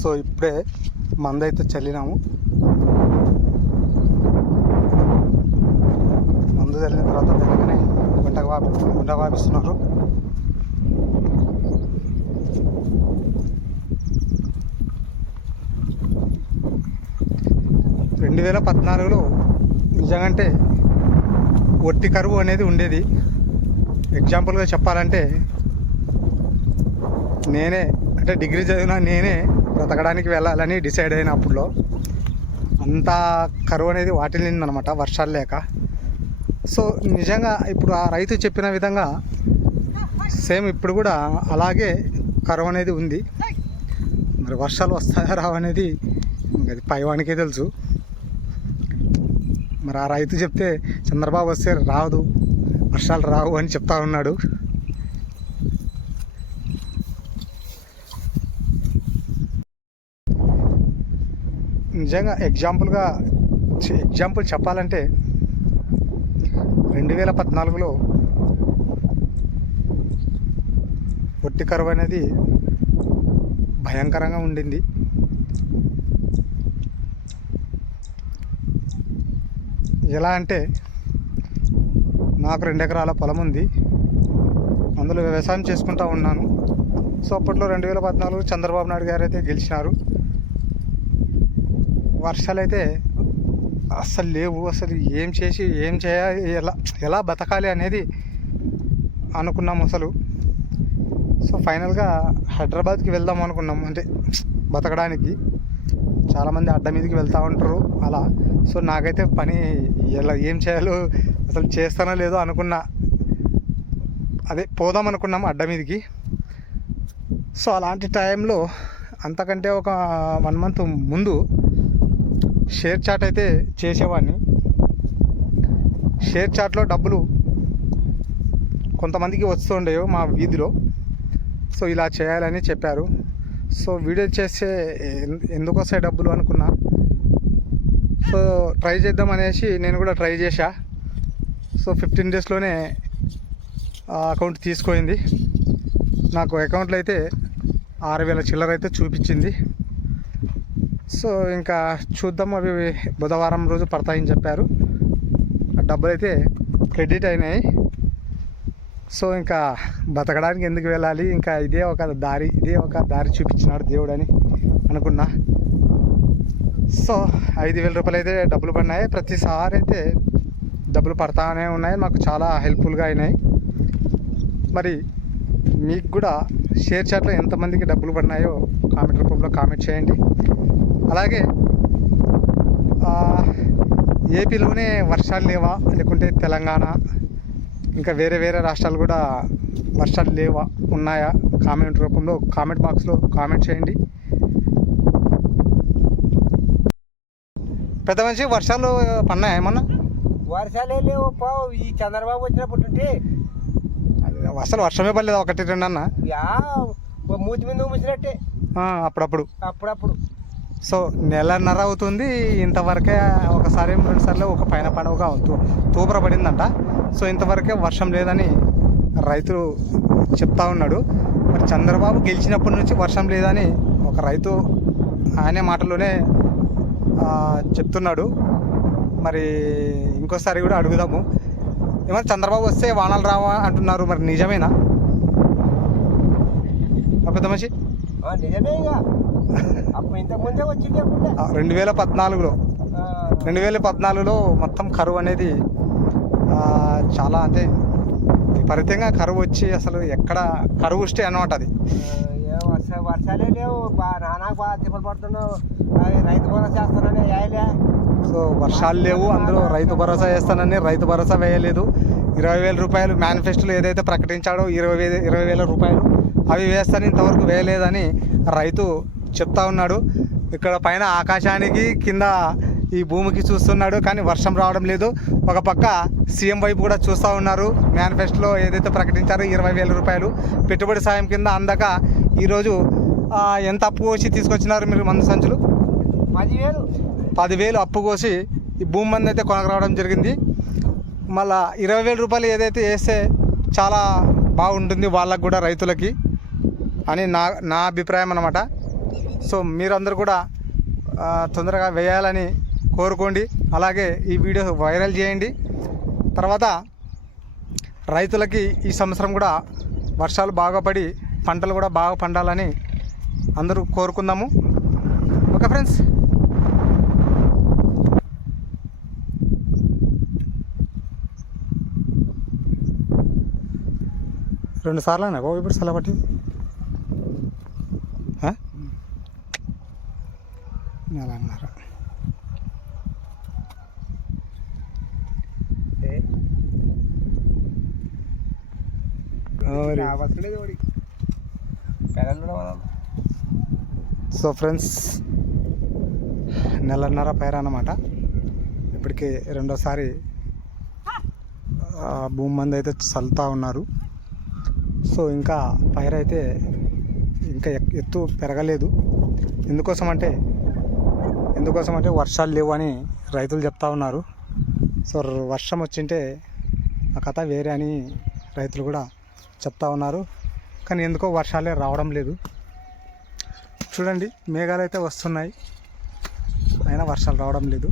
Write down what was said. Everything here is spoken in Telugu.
సో ఇప్పుడే మందైతే చల్లినాము. మందు చల్లిన తర్వాత వెంటనే గుంట వాపిస్తున్నారు. రెండు 2014లో నిజంగంటే ఒట్టి కరువు అనేది ఉండేది. ఎగ్జాంపుల్గా చెప్పాలంటే నేనే అంటే డిగ్రీ చదివినా నేనే బ్రతకడానికి వెళ్ళాలని డిసైడ్ అయినప్పుడులో అంతా కరువు అనేది వాటిల్లిందనమాట, వర్షాలు లేక. సో నిజంగా ఇప్పుడు ఆ రైతు చెప్పిన విధంగా సేమ్ ఇప్పుడు కూడా అలాగే కరువు అనేది ఉంది. మరి వర్షాలు వస్తాయా రావనేది అది పైవానికే తెలుసు. మరి ఆ రైతు చెప్తే చంద్రబాబు వస్తే రాదు, వర్షాలు రావు అని చెప్తా ఉన్నాడు. నిజంగా ఎగ్జాంపుల్ చెప్పాలంటే 2014లో ఒట్టి కరువు అనేది భయంకరంగా ఉండింది. ఎలా అంటే నాకు 2 ఎకరాల పొలం ఉంది, అందులో వ్యవసాయం చేసుకుంటూ ఉన్నాను. సో అప్పట్లో 2014 చంద్రబాబు నాయుడు గారు అయితే గెలిచినారు. వర్షాలు అయితే అస్సలు లేవు. అసలు ఏం చేయాలి, ఎలా బతకాలి అనేది అనుకున్నాము అసలు. సో ఫైనల్గా హైదరాబాద్కి వెళ్దాం అనుకున్నాం, అంటే బతకడానికి. చాలామంది అడ్డ మీదకి వెళ్తూ ఉంటారు అలా. సో నాకైతే పని ఏం చేయాలో అసలు చేస్తానో లేదో అనుకున్నా, అదే పోదాం అనుకున్నాం అడ్డ మీదకి. సో అలాంటి టైంలో అంతకంటే ఒక 1 మంత్ ముందు షేర్ చాట్ అయితే చేసేవాడిని. షేర్ చాట్లో డబ్బులు కొంతమందికి వస్తుండేవి మా వీధిలో. సో ఇలా చేయాలని చెప్పారు. సో వీడియో చేస్తే ఎందుకు వస్తాయి డబ్బులు అనుకున్నా. సో ట్రై చేద్దాం అనేసి నేను కూడా ట్రై చేశా. సో 15 డేస్లోనే అకౌంట్ తీసుకుంది. నాకు అకౌంట్లో అయితే 6,000 చిల్లర అయితే చూపించింది. సో ఇంకా చూద్దాం, అవి బుధవారం రోజు పడతాయని చెప్పారు. డబ్బులు అయితే క్రెడిట్ అయినాయి. సో ఇంకా బతకడానికి ఎందుకు వెళ్ళాలి, ఇంకా ఇదే ఒక దారి చూపించినాడు దేవుడు అని అనుకున్నా. సో 5,000 రూపాయలు అయితే డబ్బులు పడినాయి. ప్రతిసారి అయితే డబ్బులు పడతానే ఉన్నాయి, మాకు చాలా హెల్ప్ఫుల్గా అయినాయి. మరి మీకు కూడా షేర్ చాట్లో ఎంతమందికి డబ్బులు పడినాయో కామెంట్ రూపంలో కామెంట్ చేయండి. అలాగే ఏపీలోనే వర్షాలు లేవా, లేకుంటే తెలంగాణ ఇంకా వేరే రాష్ట్రాలు కూడా వర్షాలు లేవా, ఉన్నాయా, కామెంట్ రూపంలో కామెంట్ బాక్స్లో కామెంట్ చేయండి. పెద్ద మనిషి వర్షాలు పడినాయా ఏమన్నా? వర్షాలే లేవు పావు. ఈ చంద్రబాబు వచ్చినప్పుడు అసలు వర్షమే పడలేదు, 1-2 అన్న మూతి మీద మూసినట్టే అప్పుడప్పుడు. సో 1.5 అవుతుంది ఇంతవరకే. ఒకసారి 2 సార్లు ఒక పైన పడవగా తూపర పడిందంట. సో ఇంతవరకే వర్షం లేదని రైతులు చెప్తా ఉన్నాడు. మరి చంద్రబాబు గెలిచినప్పటి నుంచి వర్షం లేదని ఒక రైతు ఆయనే మాటలోనే చెప్తున్నాడు. మరి ఇంకోసారి కూడా అడుగుదాము. ఏమన్నా చంద్రబాబు వస్తే వానలు రావా అంటున్నారు, మరి నిజమేనా పెద్ద మనిషి? నిజమే. అప్పుడు ఇంతకుముందే వచ్చింది 2014లో మొత్తం కరువు అనేది చాలా, అంటే విపరీతంగా కరువు వచ్చి అసలు ఎక్కడ కరువు వస్తే అనమాట. అది వర్షాలే లేవు. నాన్నకు బాగా తిప్పలు పడుతున్నావు. రైతు భరోసా చేస్తానని వేయలే. సో వర్షాలు లేవు, అందులో రైతు భరోసా వేస్తానని రైతు భరోసా వేయలేదు. 20,000 రూపాయలు మేనిఫెస్టోలో ఏదైతే ప్రకటించాడో 20,000 రూపాయలు అవి వేస్తాను, ఇంతవరకు వేయలేదని రైతు చెప్తా ఉన్నాడు. ఇక్కడ పైన ఆకాశానికి కింద ఈ భూమికి చూస్తున్నాడు, కానీ వర్షం రావడం లేదు. ఒక పక్క సీఎం వైపు కూడా చూస్తూ ఉన్నారు. మేనిఫెస్టోలో ఏదైతే ప్రకటించారో 20,000 రూపాయలు పెట్టుబడి సాయం కింద అందక ఈరోజు ఎంత అప్పు కోసి తీసుకొచ్చినారు మీరు మందు సంచులు? 10,000 అప్పు కోసి ఈ భూమి మంది అయితే కొనగరావడం జరిగింది. మళ్ళా 20,000 రూపాయలు ఏదైతే వేస్తే చాలా బాగుంటుంది వాళ్ళకు కూడా, రైతులకి అని నా అభిప్రాయం అన్నమాట. సో మీరందరూ కూడా తొందరగా వేయాలని కోరుకోండి. అలాగే ఈ వీడియో వైరల్ చేయండి. తర్వాత రైతులకి ఈ సంవత్సరం కూడా వర్షాలు బాగా పడి పంటలు కూడా బాగా పండాలని అందరూ కోరుకుందాము. Okay friends. రెండు సార్లు అయినా బాబు ఇప్పుడు సెలబట్టి అలా అన్నారు. సో ఫ్రెండ్స్, నెలన్నర పైర అన్నమాట. ఇప్పటికే రెండోసారి భూమి మంది అయితే చల్లుతూ ఉన్నారు. సో ఇంకా పైర అయితే ఇంకా ఎత్తు పెరగలేదు. ఎందుకోసమంటే వర్షాలు లేవు అని రైతులు చెప్తా ఉన్నారు. సో వర్షం వచ్చింటే ఆ కథ వేరే అని రైతులు కూడా చెప్తా ఉన్నారు. కానీ ఎందుకో వర్షాలే రావడం లేదు. చూడండి, మేఘాలు అయితే వస్తున్నాయి, అయినా వర్షాలు రావడం లేదు.